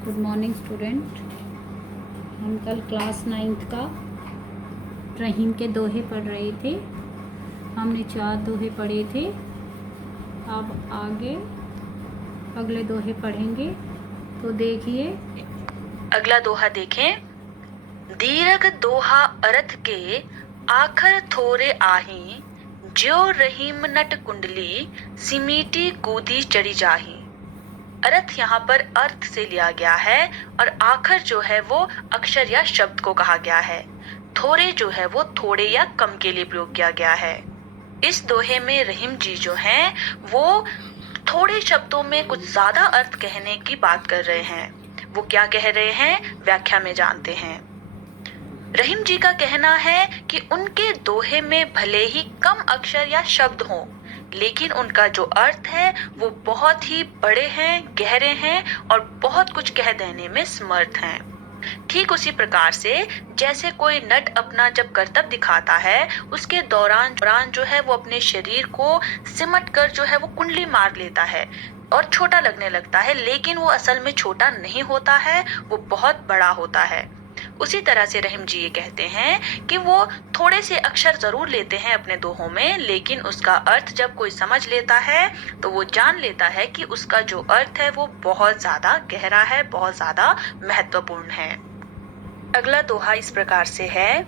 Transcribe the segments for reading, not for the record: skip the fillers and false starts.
Good morning student. हम कल class 9th का रहीम के दोहे पढ़ रहे थे। हमने 4 दोहे पढ़े थे। अब आगे अगले दोहे पढ़ेंगे, तो देखिए। अगला दोहा देखें। दीर्घ दोहा अर्थ के आखर थोरे आही, ज्यो रहीम नट कुंडली सिमीटी कूदी चढ़ी जाही। अर्थ यहाँ पर अर्थ से लिया गया है और आखर जो है वो अक्षर या शब्द को कहा गया है। थोड़े जो है वो थोड़े या कम के लिए प्रयोग किया गया है। इस दोहे में रहीम जी जो हैं वो थोड़े शब्दों में कुछ ज्यादा अर्थ कहने की बात कर रहे हैं। वो क्या कह रहे हैं, व्याख्या में जानते हैं। रहीम जी का कहना है कि उनके दोहे में भले ही कम अक्षर या शब्द हों, लेकिन उनका जो अर्थ है वो बहुत ही बड़े हैं, गहरे हैं और बहुत कुछ कह देने में समर्थ हैं। ठीक उसी प्रकार से जैसे कोई नट अपना जब करतब दिखाता है, उसके दौरान जो है वो अपने शरीर को सिमट कर जो है वो कुंडली मार लेता है और छोटा लगने लगता है, लेकिन वो असल में छोटा नहीं होता है, वो बहुत बड़ा होता है। उसी तरह से रहीम जी ये कहते हैं कि वो थोड़े से अक्षर जरूर लेते हैं अपने दोहों में, लेकिन उसका अर्थ जब कोई समझ लेता है तो वो जान लेता है कि उसका जो अर्थ है वो बहुत ज्यादा गहरा है, बहुत ज्यादा महत्वपूर्ण है। अगला दोहा इस प्रकार से है।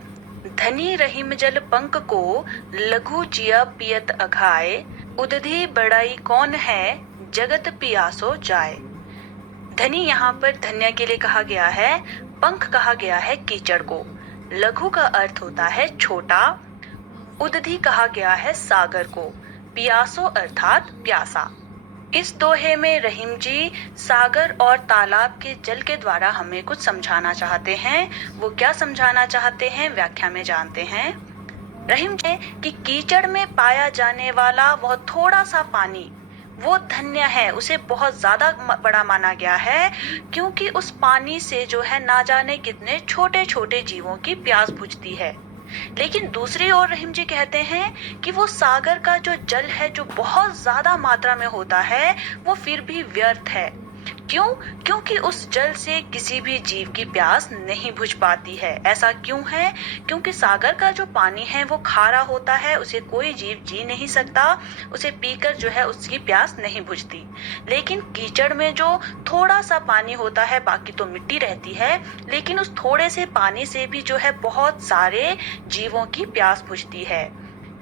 धनी रहीम जल पंख को लघु जिया पियत अघाए, उदधी बड़ाई कौन है जगत पियासो जाए। धनी यहाँ पर धन्य के लिए कहा गया है, पंख कहा गया है कीचड़ को, लघु का अर्थ होता है छोटा, उदधि कहा गया है सागर को, पियासो अर्थात प्यासा। इस दोहे में रहीम जी सागर और तालाब के जल के द्वारा हमें कुछ समझाना चाहते हैं। वो क्या समझाना चाहते हैं, व्याख्या में जानते हैं। रहीम जी कि कीचड़ में पाया जाने वाला वह थोड़ा सा पानी वो धन्य है, उसे बहुत ज्यादा बड़ा माना गया है, क्योंकि उस पानी से जो है ना जाने कितने छोटे छोटे जीवों की प्यास बुझती है। लेकिन दूसरी ओर रहीम जी कहते हैं कि वो सागर का जो जल है जो बहुत ज्यादा मात्रा में होता है, वो फिर भी व्यर्थ है। क्यों? क्योंकि उस जल से किसी भी जीव की प्यास नहीं बुझ पाती है। ऐसा क्यों है? क्योंकि सागर का जो पानी है वो खारा होता है, उसे कोई जीव जी नहीं सकता, उसे पीकर जो है उसकी प्यास नहीं बुझती। लेकिन कीचड़ में जो थोड़ा सा पानी होता है, बाकी तो मिट्टी रहती है, लेकिन उस थोड़े से पानी से भी जो है बहुत सारे जीवों की प्यास बुझती है।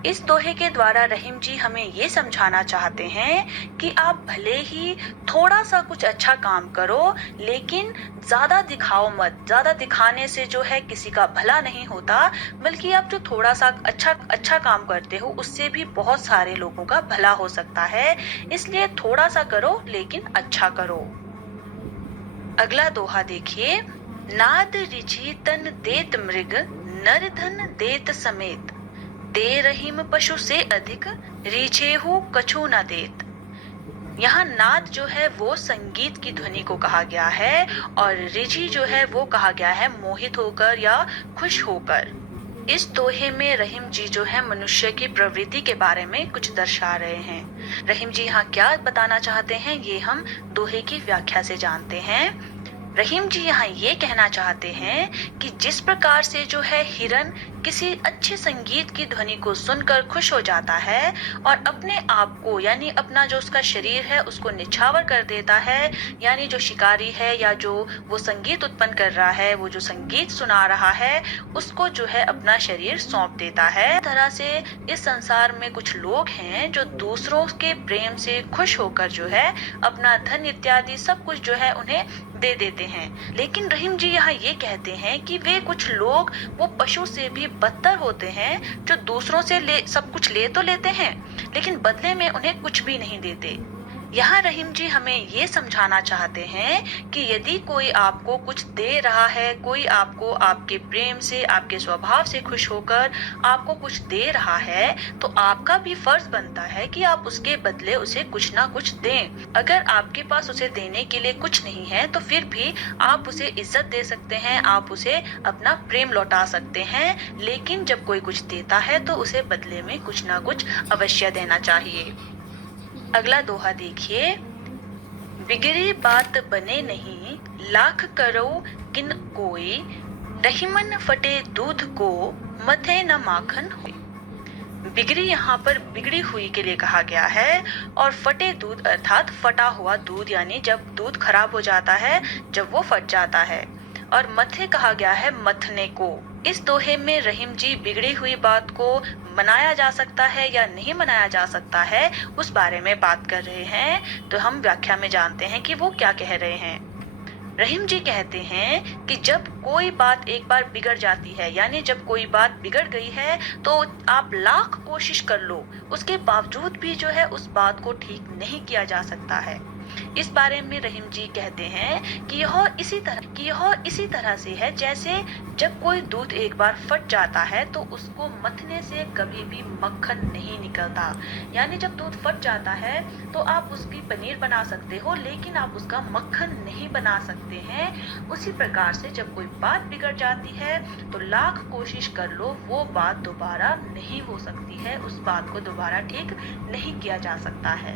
इस दोहे के द्वारा रहीम जी हमें ये समझाना चाहते हैं कि आप भले ही थोड़ा सा कुछ अच्छा काम करो, लेकिन ज्यादा दिखाओ मत। ज्यादा दिखाने से जो है किसी का भला नहीं होता, बल्कि आप जो थोड़ा सा अच्छा काम करते हो उससे भी बहुत सारे लोगों का भला हो सकता है। इसलिए थोड़ा सा करो, लेकिन अच्छा करो। अगला दोहा देखिए। नाद रिझी तन देत मृग, नर धन देत समेत, दे रहीम पशु से अधिक, रीझेहू कछु न देत। यहाँ नाद जो है वो संगीत की ध्वनि को कहा गया है और रिझी जो है वो कहा गया है मोहित होकर या खुश होकर। इस दोहे में रहीम जी जो है मनुष्य की प्रवृत्ति के बारे में कुछ दर्शा रहे हैं। रहीम जी यहाँ क्या बताना चाहते हैं, ये हम दोहे की व्याख्या से जानते हैं। रहीम जी यहाँ ये कहना चाहते हैं कि जिस प्रकार से जो है हिरन किसी अच्छे संगीत की ध्वनि को सुनकर खुश हो जाता है और अपने आप को यानी अपना जो उसका शरीर है उसको निछावर कर देता है, यानी जो शिकारी है या जो वो संगीत उत्पन्न कर रहा है, वो जो संगीत सुना रहा है, उसको जो है अपना शरीर सौंप देता है। इस तरह से इस संसार में कुछ लोग हैं जो दूसरों के प्रेम से खुश होकर जो है अपना धन इत्यादि सब कुछ जो है उन्हें दे देते हैं। लेकिन रहीम जी यहाँ ये कहते हैं कि वे कुछ लोग वो पशु से भी बदतर होते हैं, जो दूसरों से सब कुछ ले तो लेते हैं, लेकिन बदले में उन्हें कुछ भी नहीं देते। यहाँ रहीम जी हमें ये समझाना चाहते हैं कि यदि कोई आपको कुछ दे रहा है, कोई आपको आपके प्रेम से, आपके स्वभाव से खुश होकर आपको कुछ दे रहा है, तो आपका भी फर्ज बनता है कि आप उसके बदले उसे कुछ ना कुछ दें। अगर आपके पास उसे देने के लिए कुछ नहीं है तो फिर भी आप उसे इज्जत दे सकते हैं, आप उसे अपना प्रेम लौटा सकते हैं, लेकिन जब कोई कुछ देता है तो उसे बदले में कुछ ना कुछ अवश्य देना चाहिए। अगला दोहा देखिए। बिगड़ी बात बने नहीं, लाख करो किन कोई, रहीमन फटे दूध को, मथे न माखन होए। बिगड़ी यहाँ पर बिगड़ी हुई के लिए कहा गया है, और फटे दूध अर्थात फटा हुआ दूध, यानी जब दूध खराब हो जाता है, जब वो फट जाता है। और मथे कहा गया है मथने को। इस दोहे में रहीम जी बिगड़ी हुई बात को मनाया जा सकता है या नहीं मनाया जा सकता है, उस बारे में बात कर रहे हैं। तो हम व्याख्या में जानते हैं कि वो क्या कह रहे हैं। रहीम जी कहते हैं कि जब कोई बात एक बार बिगड़ जाती है, यानी जब कोई बात बिगड़ गई है, तो आप लाख कोशिश कर लो, उसके बावजूद भी जो है उस बात को ठीक नहीं किया जा सकता है। इस बारे में रहीम जी कहते हैं कि यह इसी तरह से है जैसे जब कोई दूध एक बार फट जाता है तो उसको मथने से कभी भी मक्खन नहीं निकलता। यानी जब दूध फट जाता है तो आप उसकी पनीर बना सकते हो, लेकिन आप उसका मक्खन नहीं बना सकते हैं। उसी प्रकार से जब कोई बात बिगड़ जाती है तो लाख कोशिश कर लो, वो बात दोबारा नहीं हो सकती है, उस बात को दोबारा ठीक नहीं किया जा सकता है।